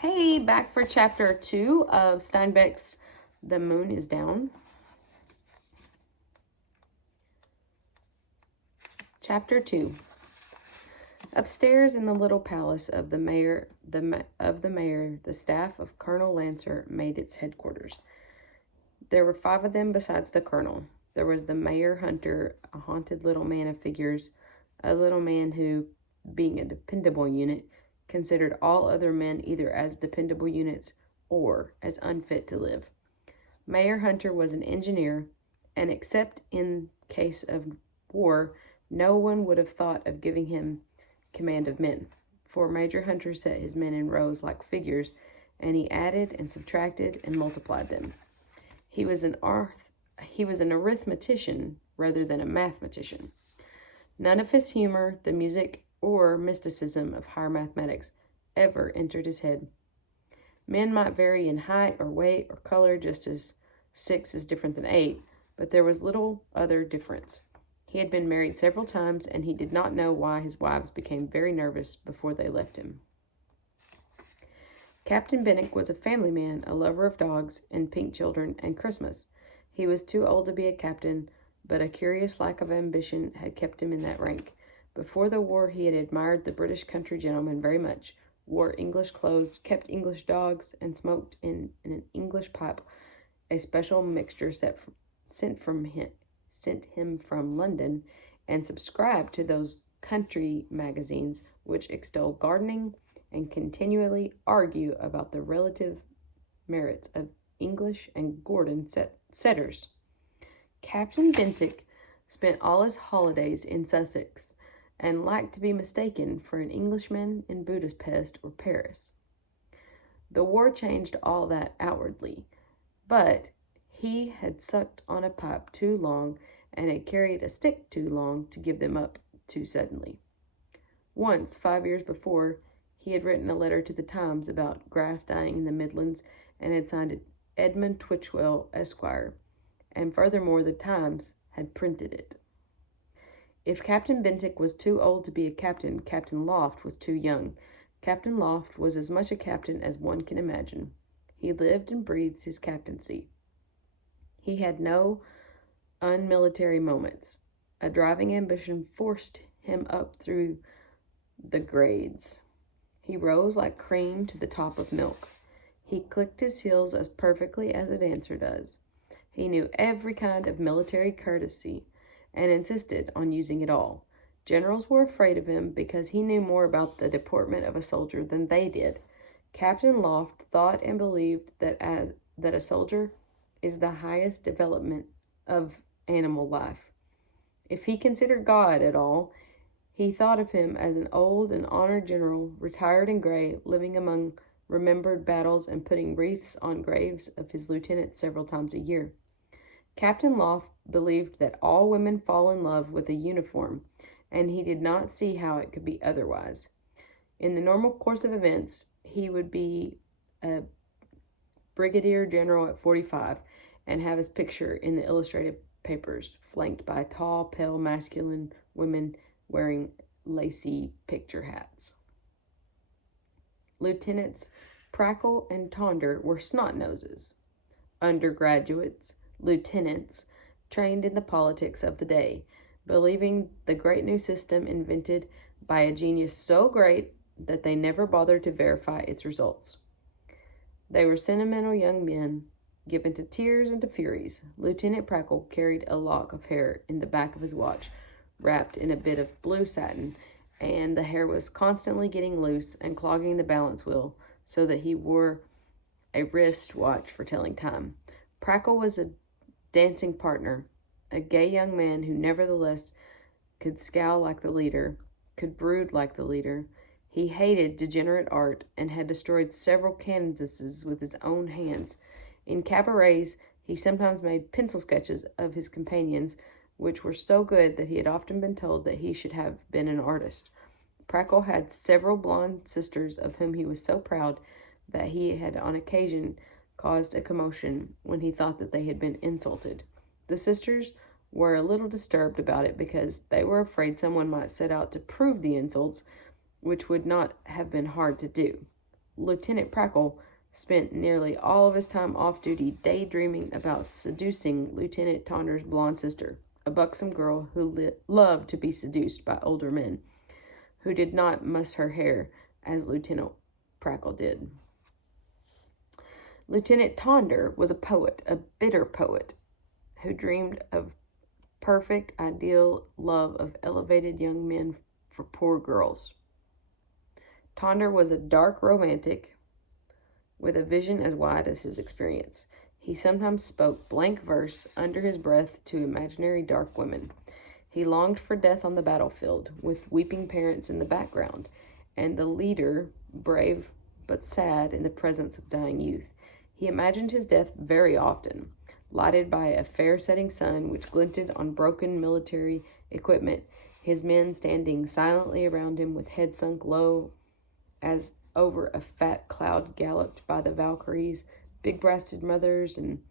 Hey, back for chapter 2 of Steinbeck's The Moon is Down. Chapter 2. Upstairs in the little palace of the mayor, the staff of Colonel Lancer made its headquarters. There were 5 of them besides the colonel. There was the mayor hunter, a haunted little man of figures, a little man who, being a dependable unit, considered all other men either as dependable units or as unfit to live. Mayor Hunter was an engineer, and except in case of war, no one would have thought of giving him command of men, for Major Hunter set his men in rows like figures, and he added and subtracted and multiplied them. He was an arithmetician rather than a mathematician. None of his humor, the music, or mysticism of higher mathematics ever entered his head. Men might vary in height or weight or color just as 6 is different than 8, but there was little other difference. He had been married several times, and he did not know why his wives became very nervous before they left him. Captain Benwick was a family man, a lover of dogs and pink children and Christmas. He was too old to be a captain, but a curious lack of ambition had kept him in that rank. Before the war, he had admired the British country gentleman very much, wore English clothes, kept English dogs, and smoked in an English pipe a special mixture sent him from London, and subscribed to those country magazines which extol gardening and continually argue about the relative merits of English and Gordon setters. Captain Bentinck spent all his holidays in Sussex, and liked to be mistaken for an Englishman in Budapest or Paris. The war changed all that outwardly, but he had sucked on a pipe too long and had carried a stick too long to give them up too suddenly. Once, 5 years before, he had written a letter to the Times about grass dying in the Midlands and had signed it Edmund Twitchell, Esquire, and furthermore the Times had printed it. If Captain Bentinck was too old to be a captain, Captain Loft was too young. Captain Loft was as much a captain as one can imagine. He lived and breathed his captaincy. He had no unmilitary moments. A driving ambition forced him up through the grades. He rose like cream to the top of milk. He clicked his heels as perfectly as a dancer does. He knew every kind of military courtesy and insisted on using it all. Generals were afraid of him because he knew more about the deportment of a soldier than they did. Captain Loft thought and believed that a soldier is the highest development of animal life. If he considered God at all, he thought of him as an old and honored general, retired and gray, living among remembered battles and putting wreaths on graves of his lieutenants several times a year. Captain Loft believed that all women fall in love with a uniform, and he did not see how it could be otherwise. In the normal course of events, he would be a brigadier general at 45 and have his picture in the illustrated papers, flanked by tall, pale, masculine women wearing lacy picture hats. Lieutenants Prackle and Tonder were snot-noses. Undergraduates, lieutenants, trained in the politics of the day, believing the great new system invented by a genius so great that they never bothered to verify its results. They were sentimental young men, given to tears and to furies. Lieutenant Prackle carried a lock of hair in the back of his watch, wrapped in a bit of blue satin, and the hair was constantly getting loose and clogging the balance wheel so that he wore a wrist watch for telling time. Prackle was a dancing partner, a gay young man who nevertheless could scowl like the leader, could brood like the leader. He hated degenerate art and had destroyed several canvases with his own hands. In cabarets, he sometimes made pencil sketches of his companions, which were so good that he had often been told that he should have been an artist. Prackle had several blonde sisters of whom he was so proud that he had on occasion caused a commotion when he thought that they had been insulted. The sisters were a little disturbed about it because they were afraid someone might set out to prove the insults, which would not have been hard to do. Lieutenant Prackle spent nearly all of his time off duty daydreaming about seducing Lieutenant Tonder's blonde sister, a buxom girl who loved to be seduced by older men, who did not muss her hair as Lieutenant Prackle did. Lieutenant Tonder was a poet, a bitter poet, who dreamed of perfect, ideal love of elevated young men for poor girls. Tonder was a dark romantic with a vision as wide as his experience. He sometimes spoke blank verse under his breath to imaginary dark women. He longed for death on the battlefield, with weeping parents in the background, and the leader, brave but sad in the presence of dying youth. He imagined his death very often, lighted by a fair setting sun which glinted on broken military equipment, his men standing silently around him with heads sunk low as over a fat cloud galloped by the Valkyries, big-breasted mothers and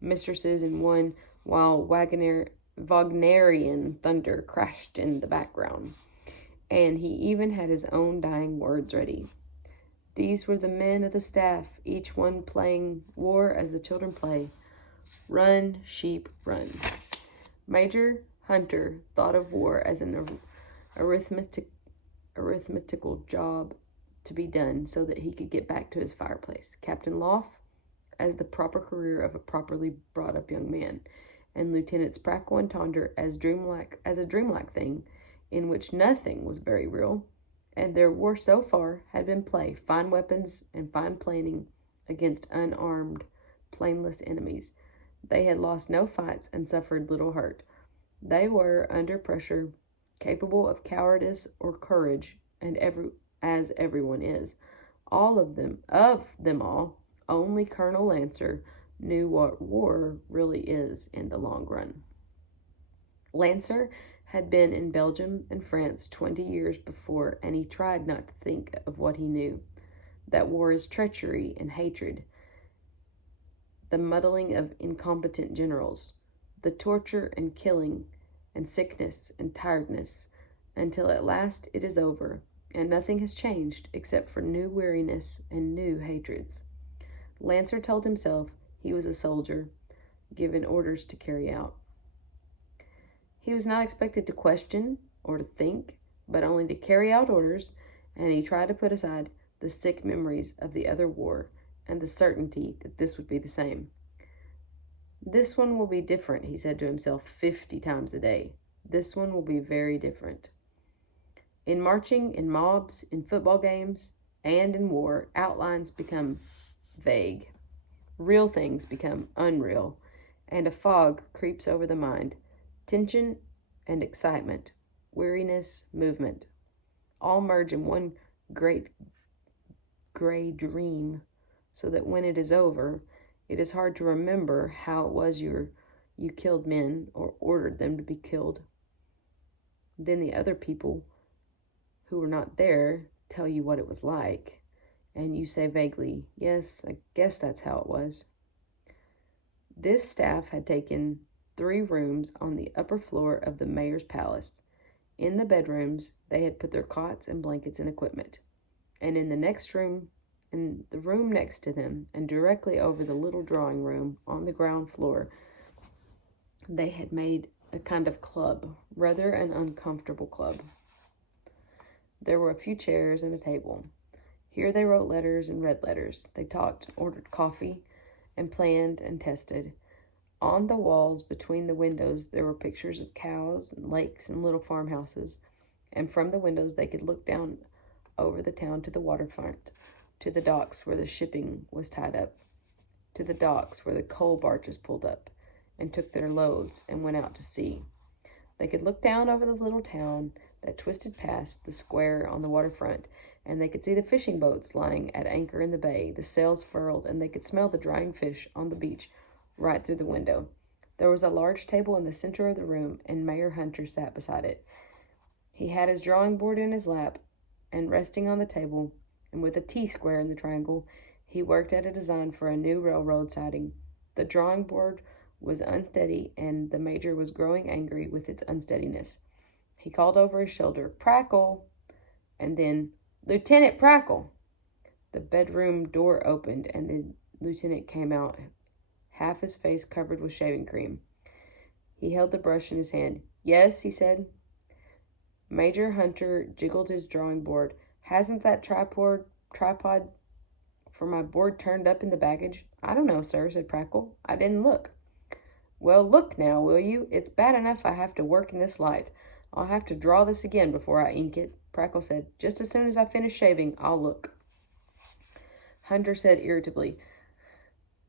mistresses in one, while Wagnerian thunder crashed in the background. And he even had his own dying words ready. These were the men of the staff, each one playing war as the children play. Run, sheep, run. Major Hunter thought of war as an arithmetical job to be done so that he could get back to his fireplace. Captain Loff as the proper career of a properly brought-up young man, and Lieutenants Prackle and Tonder as a dreamlike thing in which nothing was very real, and their war so far had been play, fine weapons and fine planning against unarmed, planeless enemies. They had lost no fights and suffered little hurt. They were, under pressure, capable of cowardice or courage, and as everyone is. Of them all, only Colonel Lancer knew what war really is in the long run. Lancer had been in Belgium and France 20 years before, and he tried not to think of what he knew. That war is treachery and hatred, the muddling of incompetent generals, the torture and killing, and sickness and tiredness, until at last it is over, and nothing has changed except for new weariness and new hatreds. Lancer told himself he was a soldier, given orders to carry out. He was not expected to question or to think, but only to carry out orders, and he tried to put aside the sick memories of the other war and the certainty that this would be the same. This one will be different, he said to himself 50 times a day. This one will be very different. In marching, in mobs, in football games, and in war, outlines become vague. Real things become unreal, and a fog creeps over the mind. Tension and excitement, weariness, movement, all merge in one great gray dream, so that when it is over, it is hard to remember how it was you killed men or ordered them to be killed. Then the other people who were not there tell you what it was like, and you say vaguely, yes, I guess that's how it was. This staff had taken 3 rooms on the upper floor of the mayor's palace. In the bedrooms, they had put their cots and blankets and equipment. And in the room next to them, and directly over the little drawing room on the ground floor, they had made a kind of club, rather an uncomfortable club. There were a few chairs and a table. Here they wrote letters and read letters. They talked, ordered coffee, and planned and tested. On the walls between the windows there were pictures of cows and lakes and little farmhouses, and from the windows they could look down over the town to the waterfront, to the docks where the shipping was tied up, to the docks where the coal barges pulled up and took their loads and went out to sea. They could look down over the little town that twisted past the square on the waterfront, and they could see the fishing boats lying at anchor in the bay, the sails furled, and they could smell the drying fish on the beach right through the window. There was a large table in the center of the room, and Mayor Hunter sat beside it. He had his drawing board in his lap, and resting on the table, and with a T-square in the triangle, he worked at a design for a new railroad siding. The drawing board was unsteady, and the major was growing angry with its unsteadiness. He called over his shoulder, "Prackle!" and then, "Lieutenant Prackle!" The bedroom door opened, and the lieutenant came out, half his face covered with shaving cream. He held the brush in his hand. "Yes," he said. Major Hunter jiggled his drawing board. "Hasn't that tripod for my board turned up in the baggage?" "I don't know, sir," said Prackle. "I didn't look." "Well, look now, will you? It's bad enough I have to work in this light. I'll have to draw this again before I ink it," Prackle said. "Just as soon as I finish shaving, I'll look." Hunter said irritably,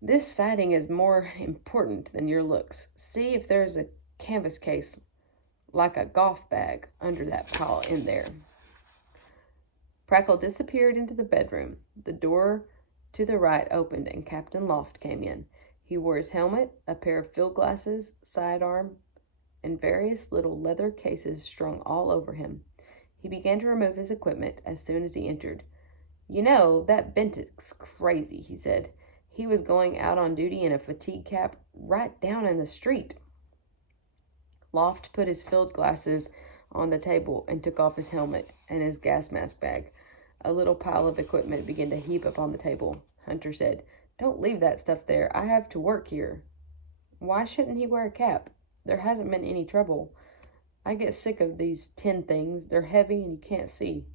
"This siding is more important than your looks. See if there's a canvas case like a golf bag under that pile in there." Prackle disappeared into the bedroom. The door to the right opened and Captain Loft came in. He wore his helmet, a pair of field glasses, sidearm, and various little leather cases strung all over him. He began to remove his equipment as soon as he entered. "You know, that Bentinck's crazy," he said. "He was going out on duty in a fatigue cap right down in the street." Loft put his field glasses on the table and took off his helmet and his gas mask bag. A little pile of equipment began to heap up on the table. Hunter said, "Don't leave that stuff there. I have to work here." "Why shouldn't he wear a cap? There hasn't been any trouble. I get sick of these tin things. They're heavy and you can't see."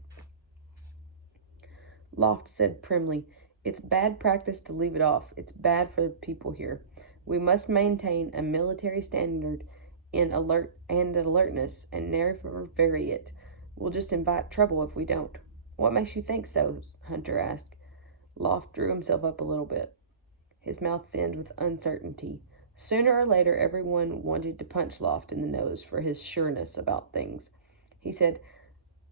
Loft said primly, "It's bad practice to leave it off. It's bad for the people here. We must maintain a military standard in alertness and never vary it. We'll just invite trouble if we don't." "What makes you think so?" Hunter asked. Loft drew himself up a little bit. His mouth thinned with uncertainty. Sooner or later, everyone wanted to punch Loft in the nose for his sureness about things. He said,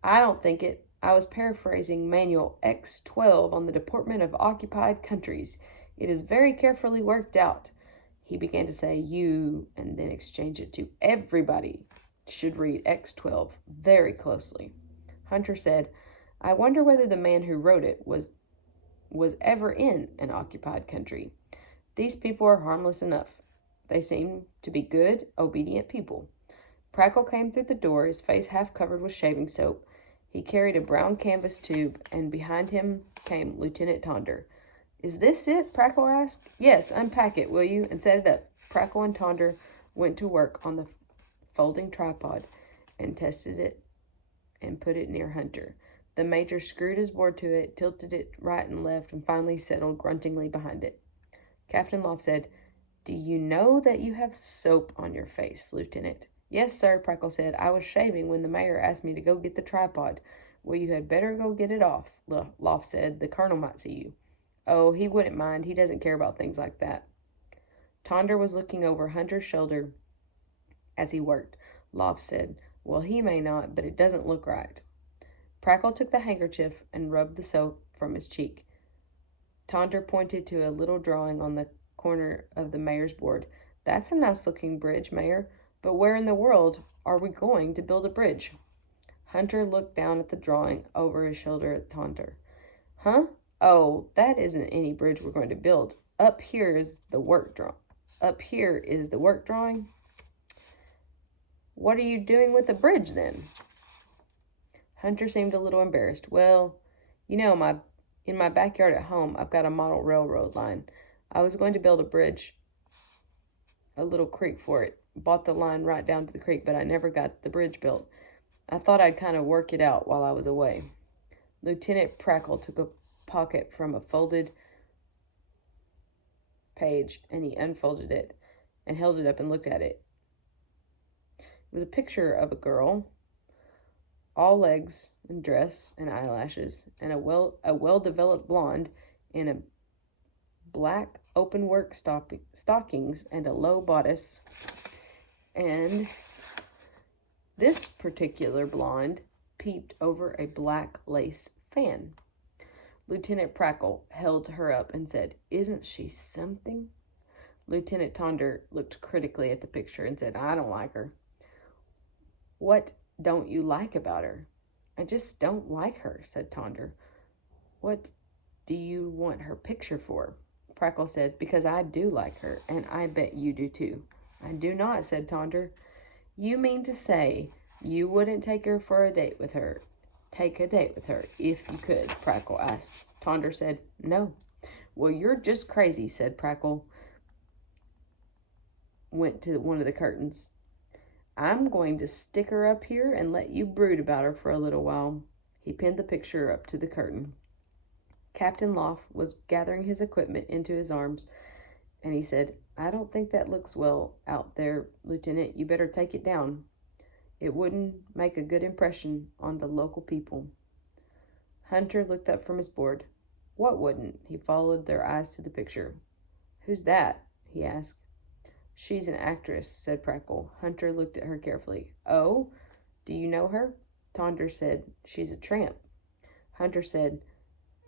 "I don't think it. I was paraphrasing Manual X-12 on the Deportment of Occupied Countries. It is very carefully worked out." He began to say "you" and then exchange it to "everybody should read X-12 very closely." Hunter said, "I wonder whether the man who wrote it was ever in an occupied country. These people are harmless enough. They seem to be good, obedient people." Prackle came through the door, his face half covered with shaving soap. He carried a brown canvas tube, and behind him came Lieutenant Tonder. "Is this it?" Prackle asked. "Yes, unpack it, will you, and set it up." Prackle and Tonder went to work on the folding tripod and tested it and put it near Hunter. The major screwed his board to it, tilted it right and left, and finally settled gruntingly behind it. Captain Loft said, "Do you know that you have soap on your face, Lieutenant?" "Yes, sir," Prackle said. "I was shaving when the mayor asked me to go get the tripod." "Well, you had better go get it off," Loft said. "The colonel might see you." "Oh, he wouldn't mind. He doesn't care about things like that." Tonder was looking over Hunter's shoulder as he worked. Loft said, "Well, he may not, but it doesn't look right." Prackle took the handkerchief and rubbed the soap from his cheek. Tonder pointed to a little drawing on the corner of the mayor's board. "That's a nice-looking bridge, Mayor, but where in the world are we going to build a bridge?" Hunter looked down at the drawing over his shoulder at Tonder. "Huh? Oh, that isn't any bridge we're going to build. Up here is the work drawing. What are you doing with the bridge, then?" Hunter seemed a little embarrassed. "Well, you know, in my backyard at home, I've got a model railroad line. I was going to build a bridge, a little creek for it. Bought the line right down to the creek, but I never got the bridge built. I thought I'd kind of work it out while I was away." Lieutenant Prackle took a pocket from a folded page, and he unfolded it and held it up and looked at it. It was a picture of a girl, all legs and dress and eyelashes, and a well-developed blonde in a black open-work stockings and a low bodice. And this particular blonde peeped over a black lace fan. Lieutenant Prackle held her up and said, "Isn't she something?" Lieutenant Tonder looked critically at the picture and said, "I don't like her." "What don't you like about her?" "I just don't like her," said Tonder. "What do you want her picture for?" Prackle said, "Because I do like her, and I bet you do too." "I do not," said Tonder. "You mean to say you wouldn't take a date with her if you could?" Prackle asked Tonder said, "No." "Well, you're just crazy," said Prackle. Went to one of the curtains. "I'm going to stick her up here and let you brood about her for a little while." He pinned the picture up to the curtain. Captain Loft was gathering his equipment into his arms, and he said, "I don't think that looks well out there, Lieutenant. You better take it down. It wouldn't make a good impression on the local people." Hunter looked up from his board. "What wouldn't?" He followed their eyes to the picture. "Who's that?" he asked. "She's an actress," said Prackle. Hunter looked at her carefully. "Oh? Do you know her?" Tonder said, "She's a tramp." Hunter said,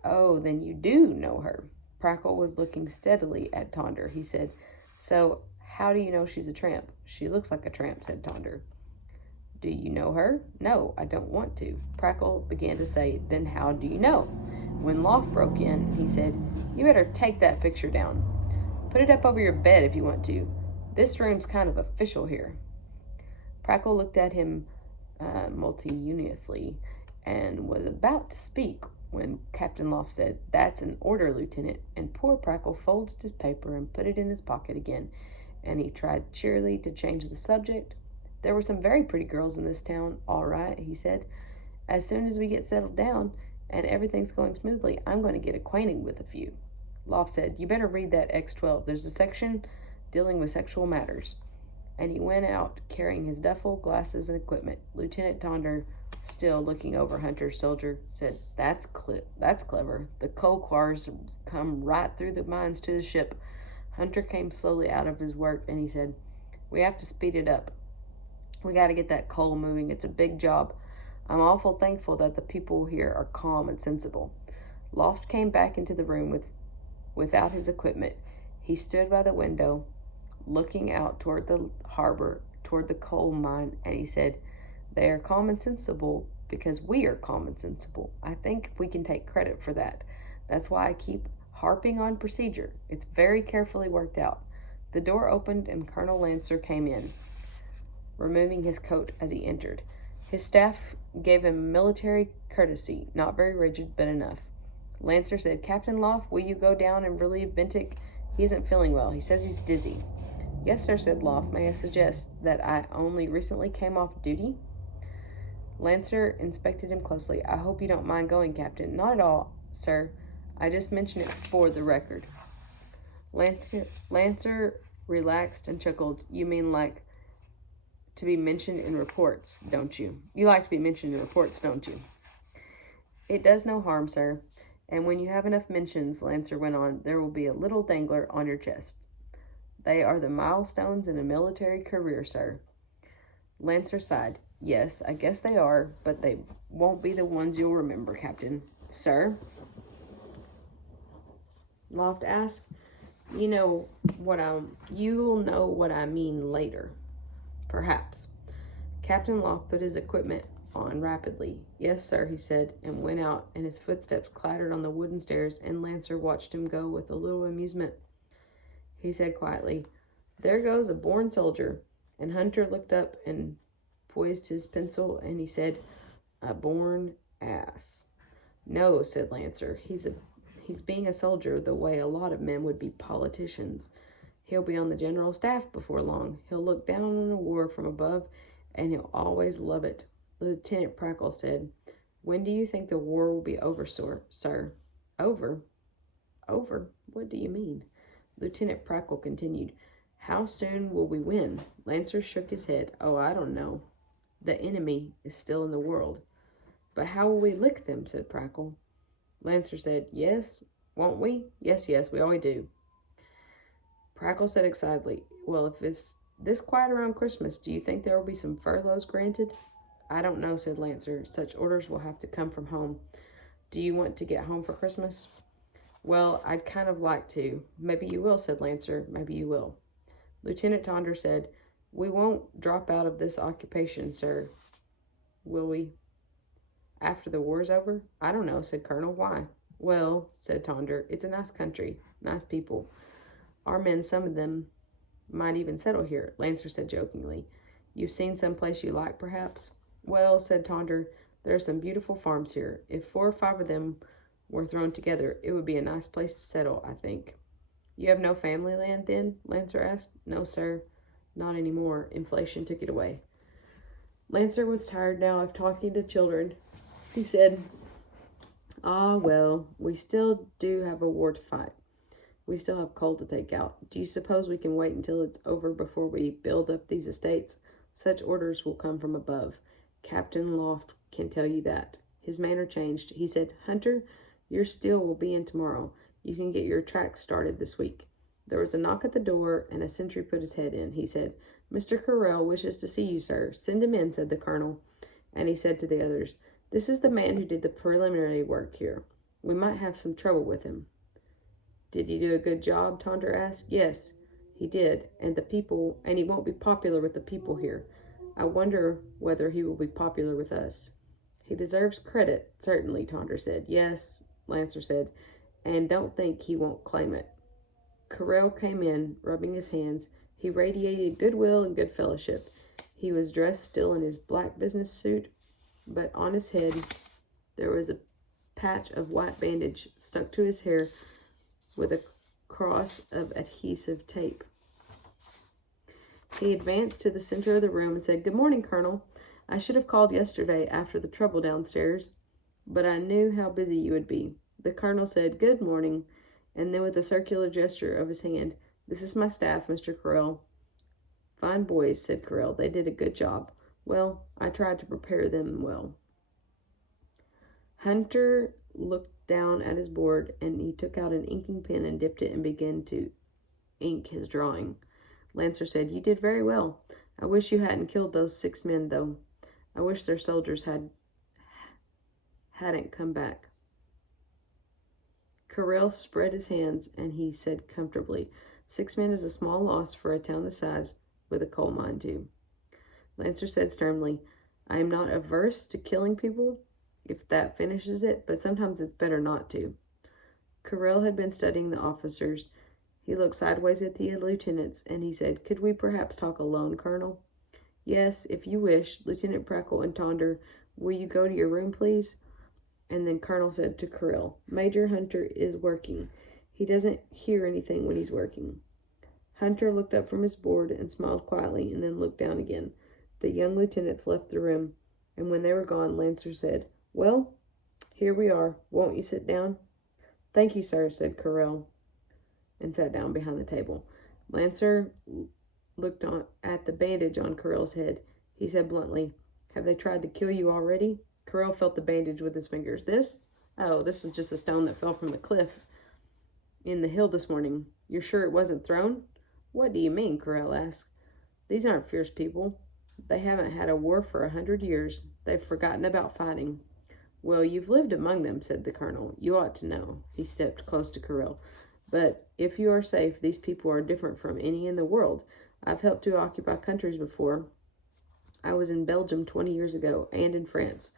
"Oh, then you do know her." Prackle was looking steadily at Tonder. He said, "So, how do you know she's a tramp?" "She looks like a tramp," said Tonder. "Do you know her?" "No, I don't want to." Prackle began to say, "Then how do you know?" When Loft broke in, he said, "You better take that picture down. Put it up over your bed if you want to. This room's kind of official here." Prackle looked at him multitudinously and was about to speak when Captain Loft said, "That's an order, Lieutenant," and poor Prackle folded his paper and put it in his pocket again, and he tried cheerily to change the subject. "There were some very pretty girls in this town, all right," he said. "As soon as we get settled down and everything's going smoothly, I'm going to get acquainted with a few." Loft said, "You better read that X-12. There's a section dealing with sexual matters." And he went out carrying his duffel, glasses, and equipment. Lieutenant Tonder, still looking over Hunter's soldier, said, That's clever. The coal cars come right through the mines to the ship." Hunter came slowly out of his work, and he said, "We have to speed it up. We got to get that coal moving. It's a big job. I'm awful thankful that the people here are calm and sensible." Loft came back into the room without his equipment. He stood by the window, looking out toward the harbor, toward the coal mine, and he said, "They are calm and sensible because we are calm and sensible. I think we can take credit for that. That's why I keep harping on procedure. It's very carefully worked out." The door opened and Colonel Lancer came in, removing his coat as he entered. His staff gave him military courtesy, not very rigid, but enough. Lancer said, "Captain Loft, will you go down and relieve Bentinck? He isn't feeling well. He says he's dizzy." "Yes, sir," said Loft. "May I suggest that I only recently came off duty?" Lancer inspected him closely. "I hope you don't mind going, Captain." "Not at all, sir. I just mention it for the record." Lancer relaxed and chuckled. "You mean like to be mentioned in reports, don't you? You like to be mentioned in reports, don't you?" "It does no harm, sir. And when you have enough mentions," Lancer went on, "there will be a little dangler on your chest. They are the milestones in a military career, sir." Lancer sighed. "Yes, I guess they are, but they won't be the ones you'll remember, Captain." "Sir?" Loft asked. You'll know what I mean later. Perhaps." Captain Loft put his equipment on rapidly. "Yes, sir," he said, and went out, and his footsteps clattered on the wooden stairs, and Lancer watched him go with a little amusement. He said quietly, "There goes a born soldier." And Hunter looked up and poised his pencil, and he said, "A born ass." "No," said Lancer, he's being a soldier the way a lot of men would be politicians. He'll be on the general staff before long. He'll look down on a war from above, and he'll always love it." Lieutenant Prackle said, "When do you think the war will be over, sir?" "Over? Over? What do you mean?" Lieutenant Prackle continued, "How soon will we win?" Lancer shook his head. "Oh, I don't know. The enemy is still in the world." "But how will we lick them?" said Prackle. Lancer said, "Yes, won't we? Yes, we always do." Prackle said excitedly, "Well, if it's this quiet around Christmas, do you think there will be some furloughs granted?" "I don't know," said Lancer. "Such orders will have to come from home. Do you want to get home for Christmas?" "Well, I'd kind of like to." "Maybe you will," said Lancer. "Maybe you will." Lieutenant Tonder said, "We won't drop out of this occupation, sir. Will we? After the war's over?" "I don't know," said Colonel. "Why?" "Well," said Tonder, "it's a nice country, nice people. Our men, some of them, might even settle here," Lancer said jokingly. "You've seen some place you like, perhaps?" "Well," said Tonder, "there are some beautiful farms here. If 4 or 5 of them were thrown together, it would be a nice place to settle, I think. You have no family land then? Lancer asked. No, sir. Not anymore. Inflation took it away. Lancer was tired now of talking to children. He said, Ah, well, we still do have a war to fight. We still have coal to take out. Do you suppose we can wait until it's over before we build up these estates? Such orders will come from above. Captain Loft can tell you that. His manner changed. He said, Hunter, your steel will be in tomorrow. You can get your tracks started this week. There was a knock at the door, and a sentry put his head in. He said, Mr. Correll wishes to see you, sir. Send him in, said the colonel. And he said to the others, This is the man who did the preliminary work here. We might have some trouble with him. Did he do a good job? Tonder asked. Yes, he did, and he won't be popular with the people here. I wonder whether he will be popular with us. He deserves credit, certainly, Tonder said. Yes, Lancer said, and don't think he won't claim it. Correll came in, rubbing his hands. He radiated goodwill and good fellowship. He was dressed still in his black business suit, but on his head there was a patch of white bandage stuck to his hair with a cross of adhesive tape. He advanced to the center of the room and said, Good morning, Colonel. I should have called yesterday after the trouble downstairs, but I knew how busy you would be. The colonel said, Good morning, and then with a circular gesture of his hand, This is my staff, Mr. Correll. Fine boys, said Correll. They did a good job. Well, I tried to prepare them well. Hunter looked down at his board, and he took out an inking pen and dipped it and began to ink his drawing. Lancer said, You did very well. I wish you hadn't killed those 6 men, though. I wish their soldiers hadn't come back. Correll spread his hands, and he said comfortably, 6 men is a small loss for a town this size, with a coal mine, too. Lancer said sternly, I am not averse to killing people, if that finishes it, but sometimes it's better not to. Correll had been studying the officers. He looked sideways at the lieutenants, and he said, Could we perhaps talk alone, Colonel? Yes, if you wish. Lieutenant Preckle and Tonder, will you go to your room, please? And then Colonel said to Correll, Major Hunter is working. He doesn't hear anything when he's working. Hunter looked up from his board and smiled quietly and then looked down again. The young lieutenants left the room, and when they were gone, Lancer said, Well, here we are. Won't you sit down? Thank you, sir, said Correll, and sat down behind the table. Lancer looked at the bandage on Correll's head. He said bluntly, Have they tried to kill you already? Correll felt the bandage with his fingers. This? Oh, this was just a stone that fell from the cliff in the hill this morning. You're sure it wasn't thrown? What do you mean? Correll asked. These aren't fierce people. They haven't had a war for 100 years. They've forgotten about fighting. Well, you've lived among them, said the colonel. You ought to know. He stepped close to Correll. But if you are safe, these people are different from any in the world. I've helped to occupy countries before. I was in Belgium 20 years ago, and in France.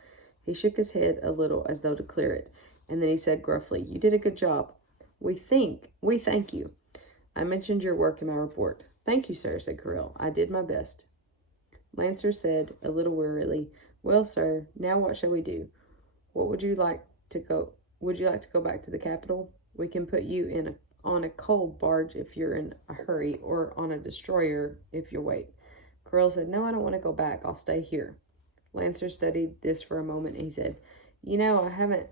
He shook his head a little as though to clear it, and then he said gruffly, You did a good job. We thank you. I mentioned your work in my report. Thank you, sir, said Correll. I did my best. Lancer said, a little wearily, Well, sir, now what shall we do? Would you like to go back to the capital? We can put you on a coal barge if you're in a hurry, or on a destroyer if you wait. Correll said, No, I don't want to go back. I'll stay here. Lancer studied this for a moment, and he said, You know, I haven't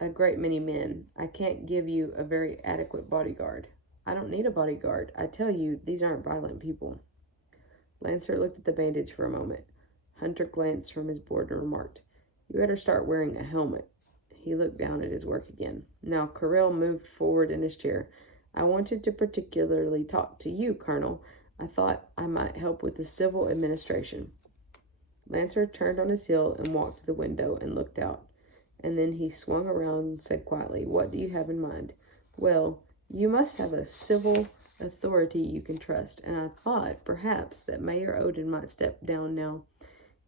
a great many men. I can't give you a very adequate bodyguard. I don't need a bodyguard. I tell you, these aren't violent people. Lancer looked at the bandage for a moment. Hunter glanced from his board and remarked, You better start wearing a helmet. He looked down at his work again. Now, Correll moved forward in his chair. I wanted to particularly talk to you, Colonel. I thought I might help with the civil administration. Lancer turned on his heel and walked to the window and looked out. And then he swung around and said quietly, What do you have in mind? Well, you must have a civil authority you can trust, and I thought perhaps that Mayor Odin might step down now,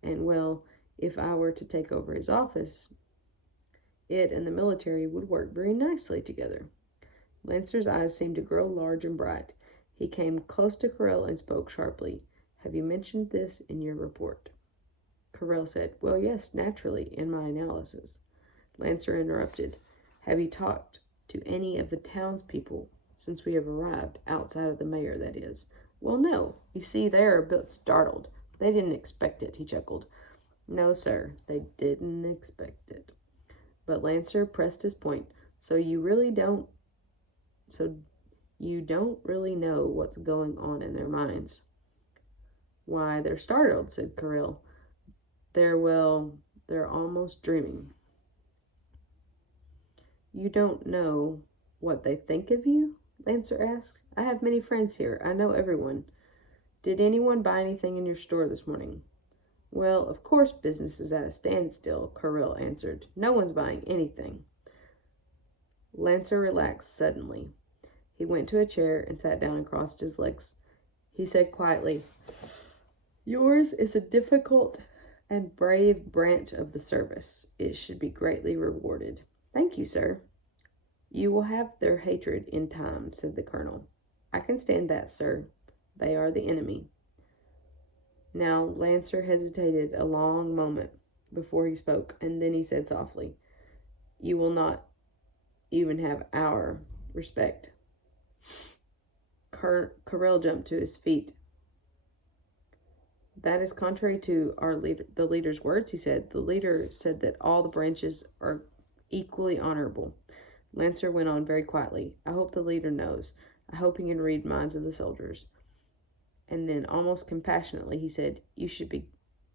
and well, if I were to take over his office, it and the military would work very nicely together. Lancer's eyes seemed to grow large and bright. He came close to Correll and spoke sharply. Have you mentioned this in your report? Correll said, Well, yes, naturally, in my analysis. Lancer interrupted. Have you talked to any of the townspeople since we have arrived, outside of the mayor, that is? Well, no. You see, they are a bit startled. They didn't expect it, he chuckled. No, sir, they didn't expect it. But Lancer pressed his point. So you don't really know what's going on in their minds. Why, they're startled, said Carell. They're almost dreaming. You don't know what they think of you? Lancer asked. I have many friends here. I know everyone. Did anyone buy anything in your store this morning? Well, of course business is at a standstill, Carell answered. No one's buying anything. Lancer relaxed suddenly. He went to a chair and sat down and crossed his legs. He said quietly, Yours is a difficult and brave branch of the service. It should be greatly rewarded. Thank you, sir. You will have their hatred in time, said the colonel. I can stand that, sir. They are the enemy. Now Lancer hesitated a long moment before he spoke, and then he said softly, You will not even have our respect. Carell jumped to his feet. That is contrary to the leader's words, he said. The leader said that all the branches are equally honorable. Lancer went on very quietly. I hope the leader knows. I hope he can read minds of the soldiers. And then, almost compassionately, he said, You should be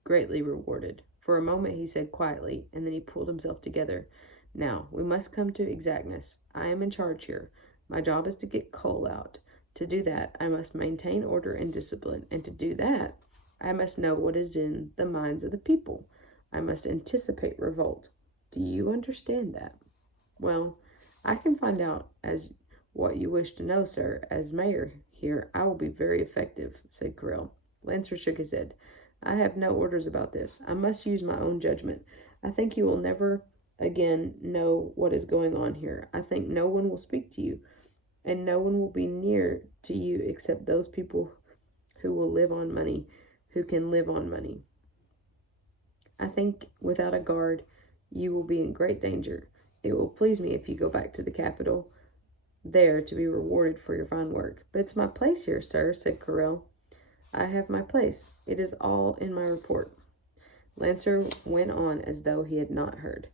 greatly rewarded. For a moment, he said quietly, and then he pulled himself together. Now, we must come to exactness. I am in charge here. My job is to get coal out. To do that, I must maintain order and discipline. And to do that, I must know what is in the minds of the people. I must anticipate revolt. Do you understand that? Well, I can find out as what you wish to know, sir. As mayor here, I will be very effective, said Carell. Lancer shook his head. I have no orders about this. I must use my own judgment. I think you will never again know what is going on here. I think no one will speak to you, and no one will be near to you except those people who will live on money, who can live on money. I think without a guard, you will be in great danger. It will please me if you go back to the capital, there to be rewarded for your fine work. But it's my place here, sir, said Carell. I have my place. It is all in my report. Lancer went on as though he had not heard.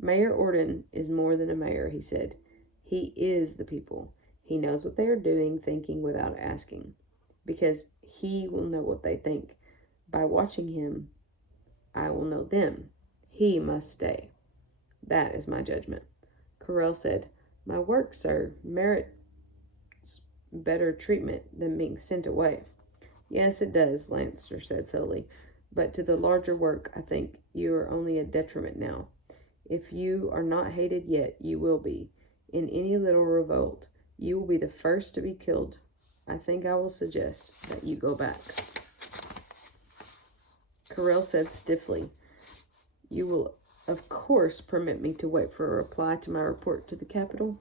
Mayor Orden is more than a mayor, he said. He is the people. He knows what they are doing, thinking without asking, because he will know what they think. By watching him, I will know them. He must stay. That is my judgment. Carell said, My work, sir, merits better treatment than being sent away. Yes, it does, Lancer said slowly. But to the larger work, I think you are only a detriment now. If you are not hated yet, you will be. In any little revolt, you will be the first to be killed. I think I will suggest that you go back. Carell said stiffly, You will, of course, permit me to wait for a reply to my report to the capital?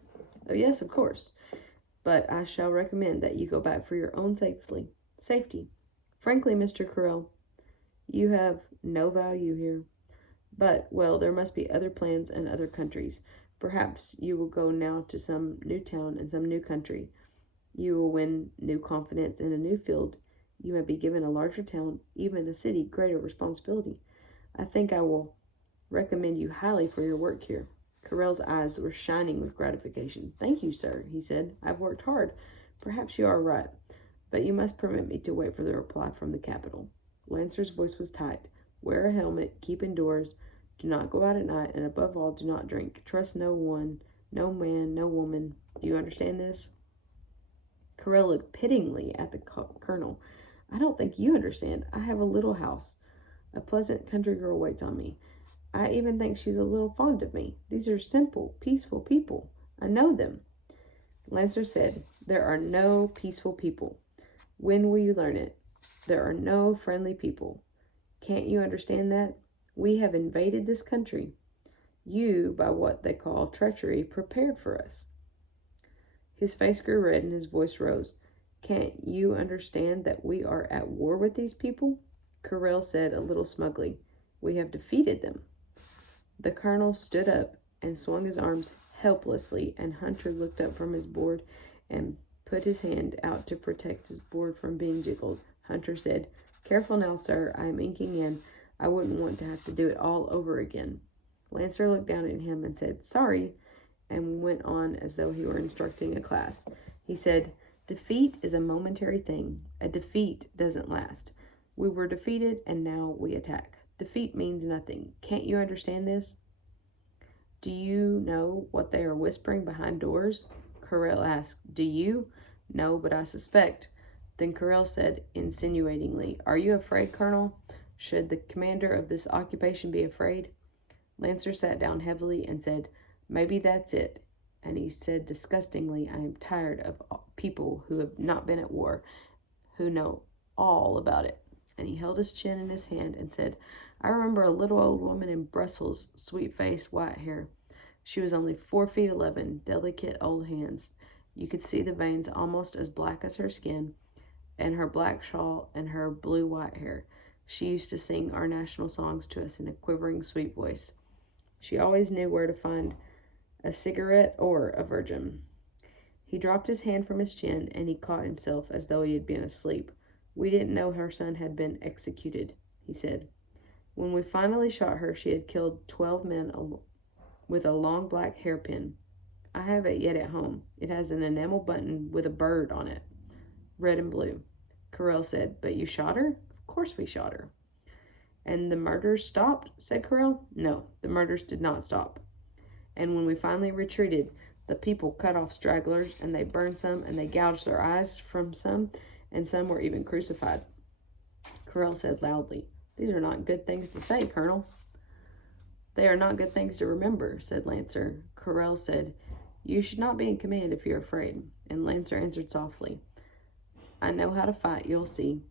Oh, yes, of course. But I shall recommend that you go back for your own safety. Frankly, Mr. Carell, you have no value here. But, well, there must be other plans and other countries. Perhaps you will go now to some new town in some new country. You will win new confidence in a new field. You may be given a larger town, even a city, greater responsibility. I think I will recommend you highly for your work here. Carell's eyes were shining with gratification. Thank you, sir, he said. I've worked hard. Perhaps you are right. But you must permit me to wait for the reply from the capital. Lancer's voice was tight. Wear a helmet, keep indoors, do not go out at night, and above all, do not drink. Trust no one, no man, no woman. Do you understand this? Carell looked pityingly at the colonel. I don't think you understand. I have a little house. A pleasant country girl waits on me. I even think she's a little fond of me. These are simple, peaceful people. I know them. Lancer said, There are no peaceful people. When will you learn it? There are no friendly people. Can't you understand that? We have invaded this country. You, by what they call treachery, prepared for us. His face grew red and his voice rose. Can't you understand that we are at war with these people? Carell said a little smugly, We have defeated them. The colonel stood up and swung his arms helplessly, and Hunter looked up from his board and put his hand out to protect his board from being jiggled. Hunter said, "Careful now, sir. I am inking in. I wouldn't want to have to do it all over again." Lancer looked down at him and said, "Sorry," and went on as though he were instructing a class. He said, "Defeat is a momentary thing. A defeat doesn't last. We were defeated, and now we attack. Defeat means nothing. Can't you understand this?" "Do you know what they are whispering behind doors?" Carell asked. "Do you?" "No, but I suspect." Then Carell said insinuatingly, "Are you afraid, Colonel? Should the commander of this occupation be afraid?" Lancer sat down heavily and said, "Maybe that's it." And he said disgustingly, "I am tired of people who have not been at war, who know all about it." And he held his chin in his hand and said, "I remember a little old woman in Brussels, sweet face, white hair. She was only 4 feet 11, delicate old hands. You could see the veins almost as black as her skin, and her black shawl and her blue-white hair. She used to sing our national songs to us in a quivering, sweet voice. She always knew where to find a cigarette or a virgin." He dropped his hand from his chin, and he caught himself as though he had been asleep. "We didn't know her son had been executed," he said. "When we finally shot her, she had killed 12 men with a long black hairpin. I have it yet at home. It has an enamel button with a bird on it, red and blue." Carell said, "But you shot her?" "Of course we shot her." "And the murders stopped?" said Carell. "No, the murders did not stop. And when we finally retreated, the people cut off stragglers, and they burned some, and they gouged their eyes from some, and some were even crucified." Carell said loudly, "These are not good things to say, Colonel." "They are not good things to remember," said Lancer. Carell said, "You should not be in command if you're afraid." And Lancer answered softly, "I know how to fight, you'll see.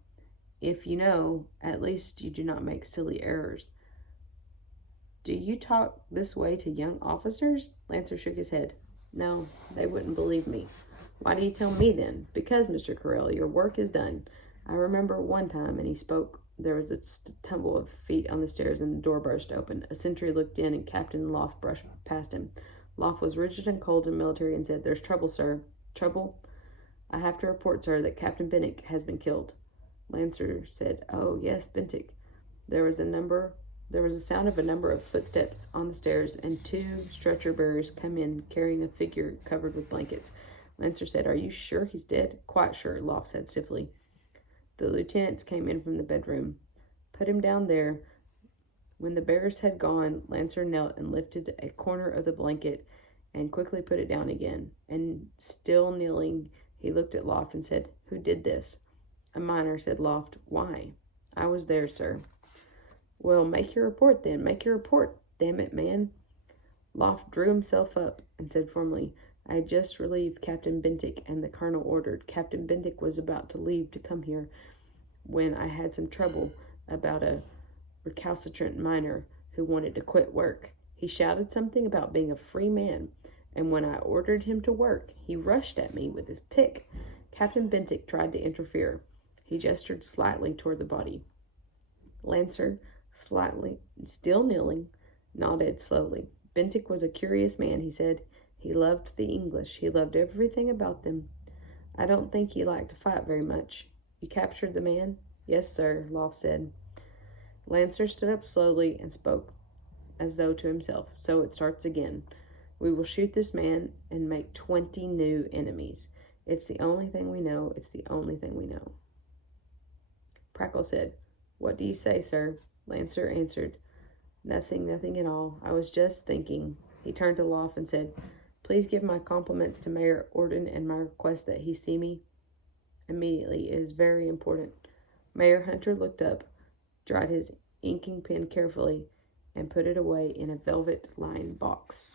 If you know, at least you do not make silly errors." "Do you talk this way to young officers?" Lancer shook his head. "No, they wouldn't believe me." "Why do you tell me then?" "Because, Mr. Carell, your work is done. I remember one time," and he spoke. There was a tumble of feet on the stairs, and the door burst open. A sentry looked in, and Captain Loft brushed past him. Loft was rigid and cold and military and said, "There's trouble, sir." "Trouble?" "I have to report, sir, that Captain Bennick has been killed." Lancer said, "Oh, yes, Bentinck." There was a sound of a number of footsteps on the stairs, and 2 stretcher bearers come in carrying a figure covered with blankets. Lancer said, "Are you sure he's dead?" "Quite sure," Loft said stiffly. The lieutenants came in from the bedroom. "Put him down there." When the bearers had gone, Lancer knelt and lifted a corner of the blanket and quickly put it down again. And still kneeling, he looked at Loft and said, "Who did this?" "A miner," said Loft. "Why?" "I was there, sir." "Well, make your report then. Make your report. Damn it, man." Loft drew himself up and said formally, "I had just relieved Captain Bentinck, and the colonel ordered. Captain Bentinck was about to leave to come here when I had some trouble about a recalcitrant miner who wanted to quit work. He shouted something about being a free man, and when I ordered him to work, he rushed at me with his pick. Captain Bentinck tried to interfere." He gestured slightly toward the body. Lancer, slightly, still kneeling, nodded slowly. "Bentinck was a curious man," he said. "He loved the English. He loved everything about them. I don't think he liked to fight very much." "You captured the man?" "Yes, sir," Loft said. Lancer stood up slowly and spoke as though to himself. "So it starts again. We will shoot this man and make 20 new enemies. It's the only thing we know. It's the only thing we know." Prackle said, "What do you say, sir?" Lancer answered, "Nothing, nothing at all. I was just thinking." He turned to Loft and said, "Please give my compliments to Mayor Orden and my request that he see me immediately. It is very important." Mayor Hunter looked up, dried his inking pen carefully, and put it away in a velvet-lined box.